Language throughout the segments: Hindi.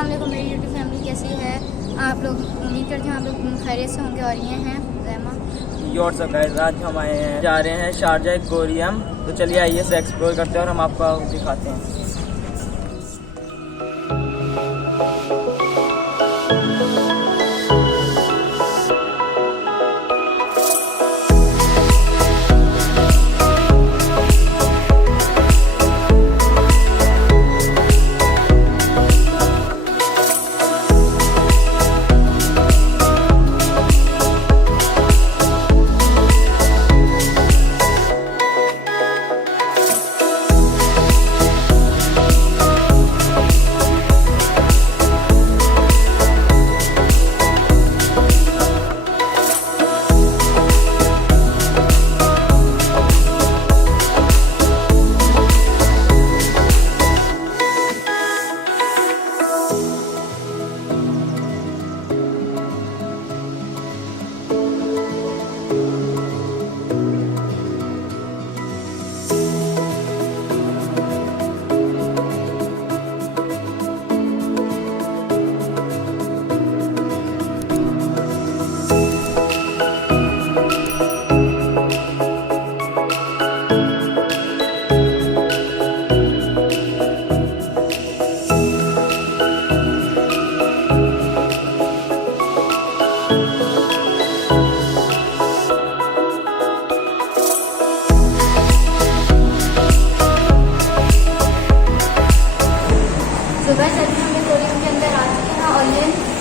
अस्सलाम वालेकुम मेरी यूट्यूब फैमिली कैसी है आप लोग। उम्मीद करते हैं आप लोग खैरियत से होंगे। और ये हैं जैमा और सब गाइस, आज हम आए हैं जा रहे हैं शारजा एक्वेरियम। तो चलिए आइए से एक्सप्लोर करते हैं और हम आपको दिखाते हैं।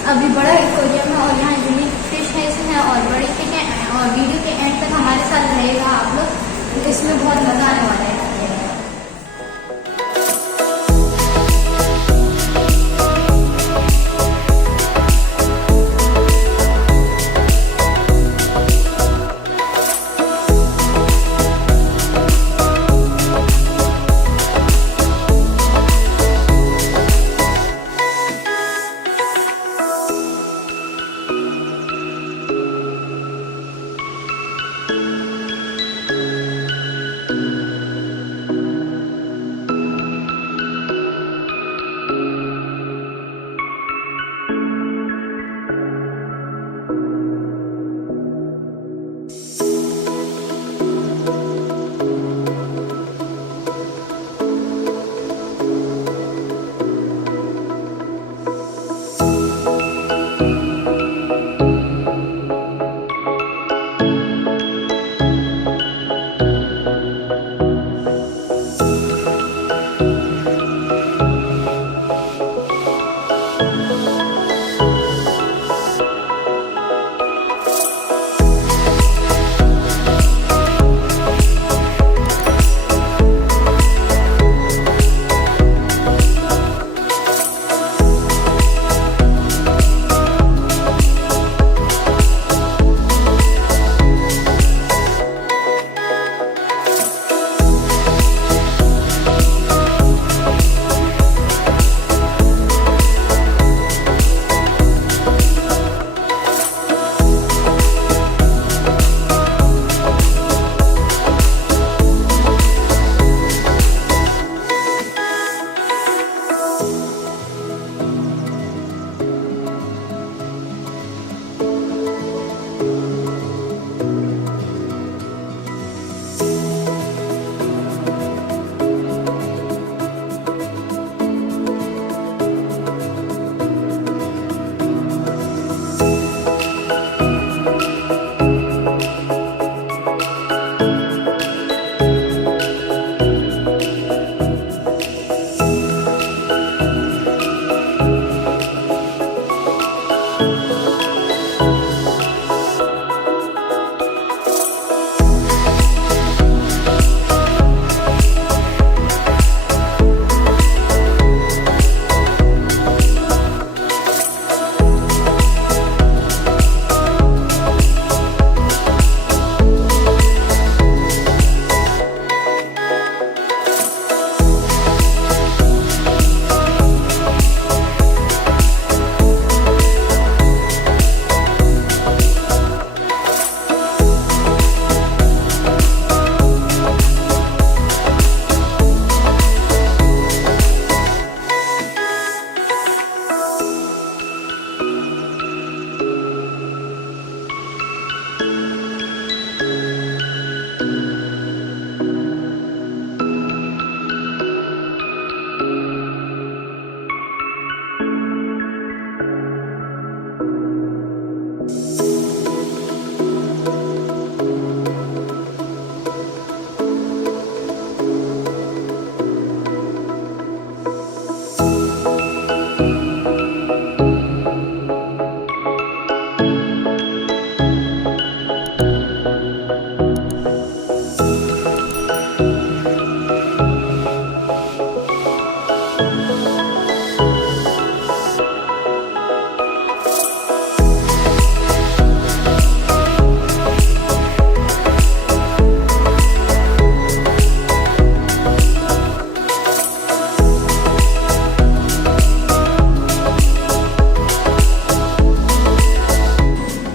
अभी बड़ा एक्वेरियम है और यहाँ यूनिक फिश है इसमें और बड़ी फिश है। और वीडियो के एंड तक हमारे साथ रहेगा आप लोग, इसमें बहुत मज़ा आने वाला है।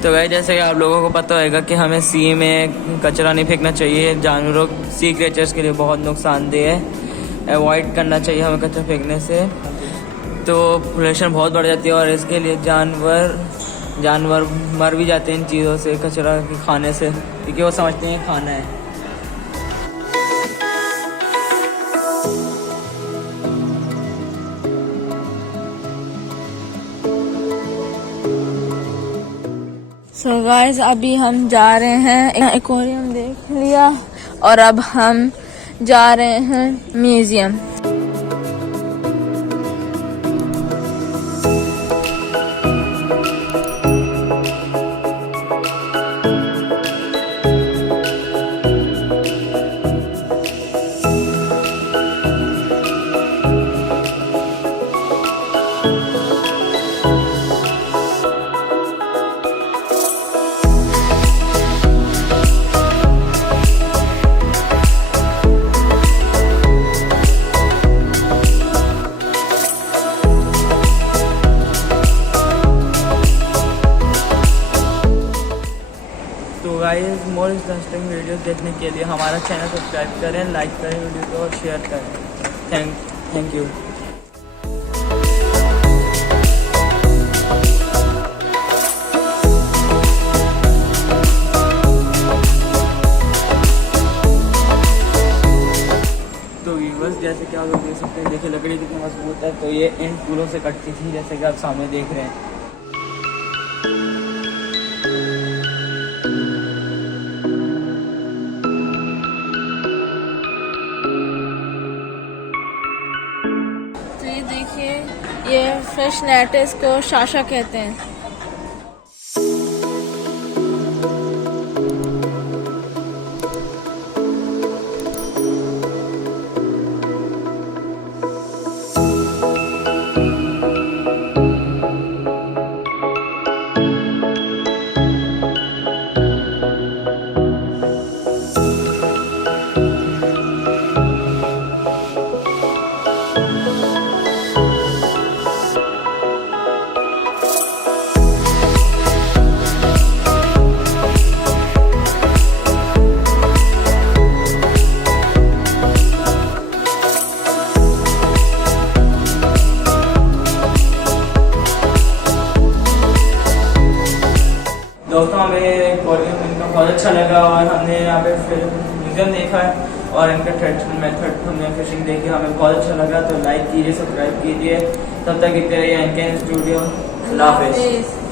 तो गाइस जैसे कि आप लोगों को पता होगा कि हमें सी में कचरा नहीं फेंकना चाहिए, जानवरों सी क्रिएचर्स के लिए बहुत नुकसानदेह है, अवॉइड करना चाहिए हमें कचरा फेंकने से। तो पोल्यूशन बहुत बढ़ जाती है और इसके लिए जानवर मर भी जाते हैं इन चीज़ों से, कचरा खाने से, क्योंकि वो समझते हैं खाना है। सो गाइस अभी हम जा रहे हैं, एक्वेरियम देख लिया और अब हम जा रहे हैं म्यूजियम। तो गाइस मोर इंटरेस्टिंग वीडियोस देखने के लिए हमारा चैनल सब्सक्राइब करें, लाइक करें वीडियो को और शेयर करें। Thank you. तो व्यूअर्स जैसे कि आप लोग देख सकते हैं, देखिए लकड़ी कितनी मजबूत है। तो ये इन फूलों से कटती थी, जैसे कि आप सामने देख रहे हैं। तो ये देखिए, ये फिश नेट है, इसको शाशा कहते हैं। दोस्तों हमें एक्वेरियम इनका बहुत अच्छा लगा और हमने यहाँ पे फिर म्यूजियम देखा है और इनका ट्रेडिशनल मेथड हमने फिशिंग देखी, हमें बहुत अच्छा लगा। तो लाइक कीजिए, सब्सक्राइब कीजिए। तब तक इतने रहिए एनके स्टूडियो। अल्लाह हाफिज़।